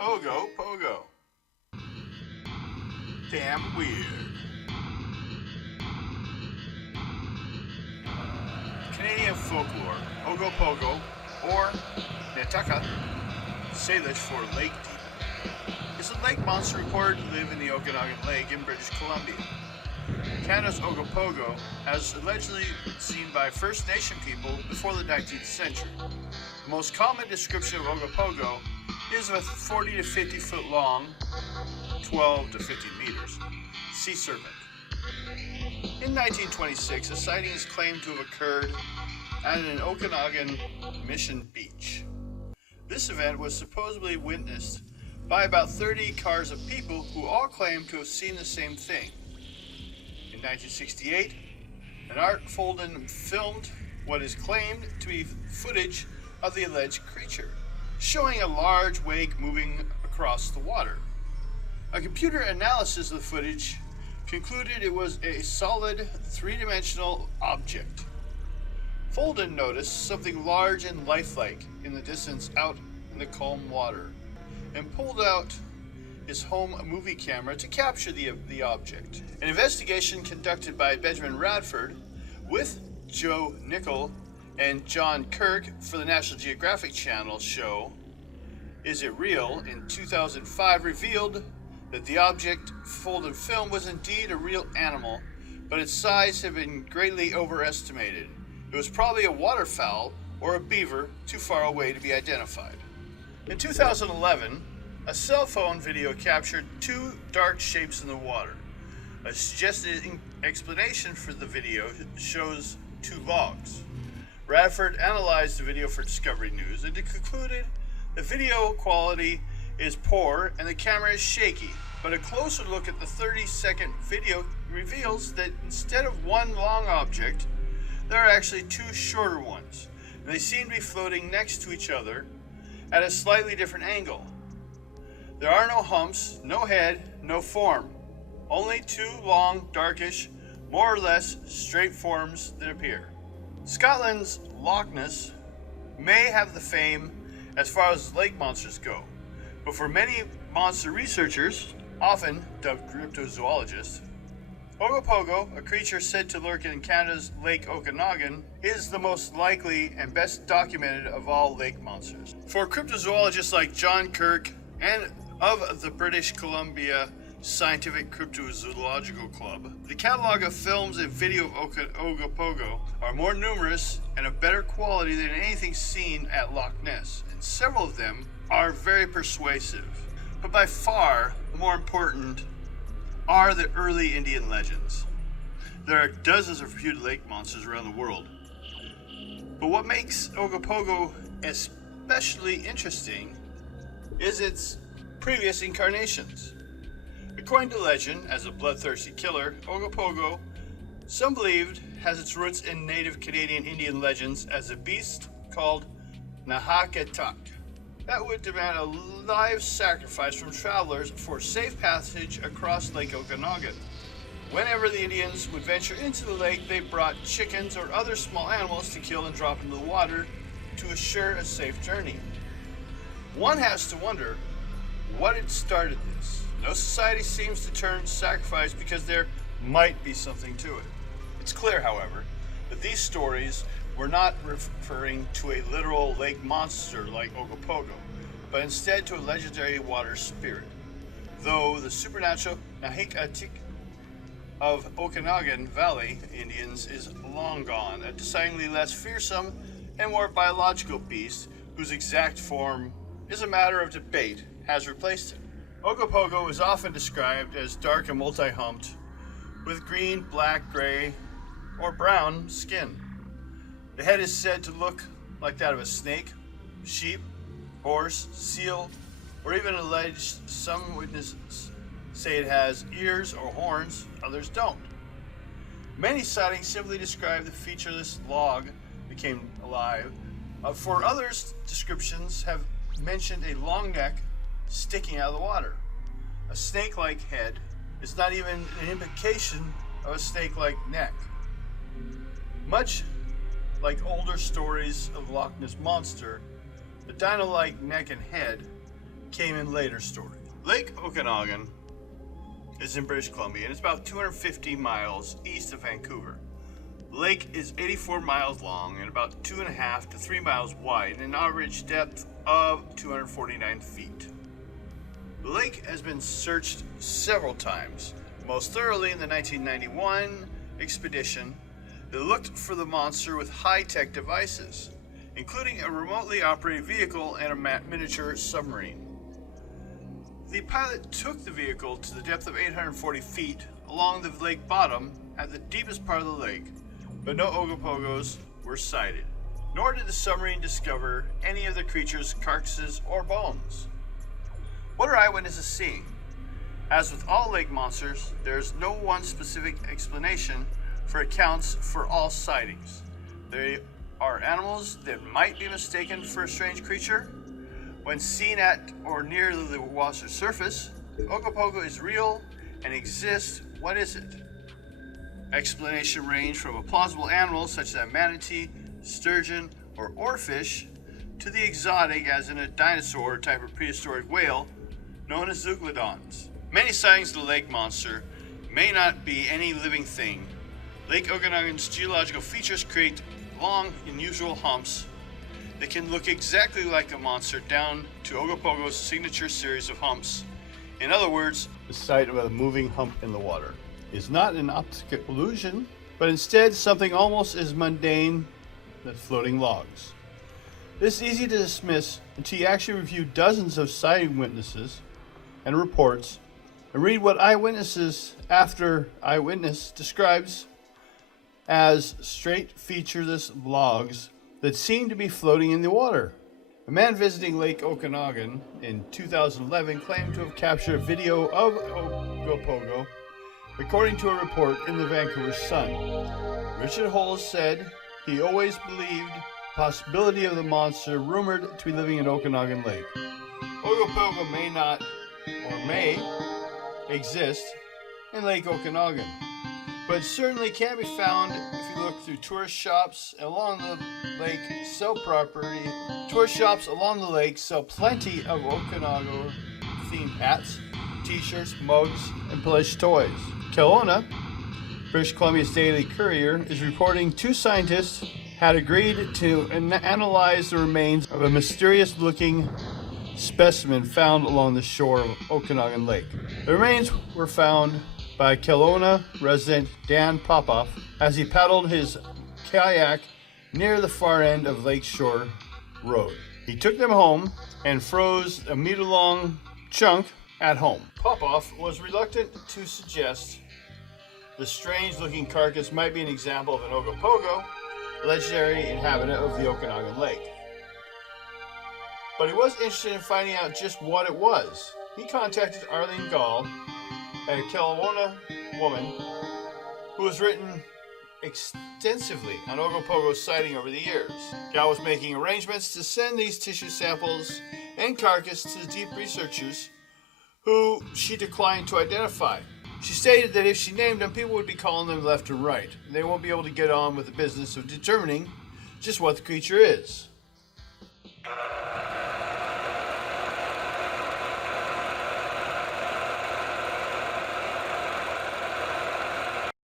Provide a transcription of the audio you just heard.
Ogopogo. Damn weird. Canadian folklore, Ogopogo, or Netaka, Salish for lake demon, is a lake monster reported to live in the Okanagan Lake in British Columbia. Canada's Ogopogo has allegedly been seen by First Nation people before the 19th century. The most common description of Ogopogo is of a 40 to 50 foot long, 12 to 15 meters, sea serpent. In 1926, a sighting is claimed to have occurred at an Okanagan Mission Beach. This event was supposedly witnessed by about 30 cars of people who all claimed to have seen the same thing. In 1968, an Art Folden filmed what is claimed to be footage of the alleged creature, showing a large wake moving across the water. A computer analysis of the footage concluded it was a solid, three-dimensional object. Folden noticed something large and lifelike in the distance out in the calm water, and pulled out his home movie camera to capture the object. An investigation conducted by Benjamin Radford with Joe Nickel and John Kirk for the National Geographic Channel show Is It Real in 2005 revealed that the object Folden film was indeed a real animal, but its size had been greatly overestimated. It was probably a waterfowl or a beaver too far away to be identified. In 2011, a cell phone video captured two dark shapes in the water. A suggested explanation for the video shows two logs. Radford analyzed the video for Discovery News and concluded the video quality is poor and the camera is shaky, but a closer look at the 30-second video reveals that instead of one long object, there are actually two shorter ones, and they seem to be floating next to each other at a slightly different angle. There are no humps, no head, no form, only two long, darkish, more or less straight forms that appear. Scotland's Loch Ness may have the fame as far as lake monsters go, but for many monster researchers, often dubbed cryptozoologists, Ogopogo, a creature said to lurk in Canada's Lake Okanagan, is the most likely and best documented of all lake monsters. For cryptozoologists like John Kirk and of the British Columbia Scientific Cryptozoological Club, the catalog of films and video of Ogopogo are more numerous and of better quality than anything seen at Loch Ness, and several of them are very persuasive. But by far, the more important are the early Indian legends. There are dozens of reputed lake monsters around the world. But what makes Ogopogo especially interesting is its previous incarnations. According to legend, as a bloodthirsty killer, Ogopogo, some believed, has its roots in native Canadian Indian legends as a beast called Nahaketak that would demand a live sacrifice from travelers for safe passage across Lake Okanagan. Whenever the Indians would venture into the lake, they brought chickens or other small animals to kill and drop into the water to assure a safe journey. One has to wonder what had started this. No society seems to turn sacrifice because there might be something to it. It's clear, however, that these stories were not referring to a literal lake monster like Ogopogo, but instead to a legendary water spirit. Though the supernatural Nahikatik of Okanagan Valley Indians is long gone, a decidedly less fearsome and more biological beast whose exact form is a matter of debate has replaced it. Ogopogo is often described as dark and multi-humped, with green, black, gray, or brown skin. The head is said to look like that of a snake, sheep, horse, seal, or even alleged some witnesses say it has ears or horns, others don't. Many sightings simply describe the featureless log that came alive. For others, descriptions have mentioned a long neck sticking out of the water. A snake-like head is not even an implication of a snake-like neck. Much like older stories of Loch Ness Monster, the dino-like neck and head came in later stories. Lake Okanagan is in British Columbia and it's about 250 miles east of Vancouver. The lake is 84 miles long and about 2.5 to 3 miles wide and an average depth of 249 feet. The lake has been searched several times, most thoroughly in the 1991 expedition that looked for the monster with high-tech devices, including a remotely operated vehicle and a miniature submarine. The pilot took the vehicle to the depth of 840 feet along the lake bottom at the deepest part of the lake, but no Ogopogos were sighted, nor did the submarine discover any of the creature's carcasses or bones. What are eyewitnesses seeing? As with all lake monsters, there is no one specific explanation for accounts for all sightings. They are animals that might be mistaken for a strange creature. When seen at or near the water's surface, Ogopogo is real and exists. What is it? Explanation range from a plausible animal such as a manatee, sturgeon, or oarfish to the exotic, as in a dinosaur type of prehistoric whale known as zeuglodons. Many sightings of the lake monster may not be any living thing. Lake Okanagan's geological features create long, unusual humps that can look exactly like a monster, down to Ogopogo's signature series of humps. In other words, the sight of a moving hump in the water is not an optical illusion, but instead something almost as mundane as floating logs. This is easy to dismiss until you actually review dozens of sighting witnesses and reports and read what eyewitnesses after eyewitness describes as straight featureless logs that seem to be floating in the water. A man visiting Lake Okanagan in 2011 claimed to have captured a video of Ogopogo, according to a report in the Vancouver Sun. Richard Holes said he always believed the possibility of the monster rumored to be living in Okanagan Lake. Ogopogo may not or may exist in Lake Okanagan, but certainly can be found if you look through tourist shops along the lake. Tourist shops along the lake sell plenty of Okanagan themed hats, t-shirts, mugs, and plush toys. Kelowna, British Columbia's Daily Courier, is reporting two scientists had agreed to analyze the remains of a mysterious-looking specimen found along the shore of Okanagan Lake. The remains were found by Kelowna resident Dan Popoff as he paddled his kayak near the far end of Lakeshore Road. He took them home and froze a meter-long chunk at home. Popoff was reluctant to suggest the strange-looking carcass might be an example of an Ogopogo, legendary inhabitant of the Okanagan Lake. But he was interested in finding out just what it was. He contacted Arlene Gall, a Kelowna woman who has written extensively on Ogopogo's sighting over the years. Gall was making arrangements to send these tissue samples and carcass to the deep researchers who she declined to identify. She stated that if she named them, people would be calling them left and right. They won't be able to get on with the business of determining just what the creature is.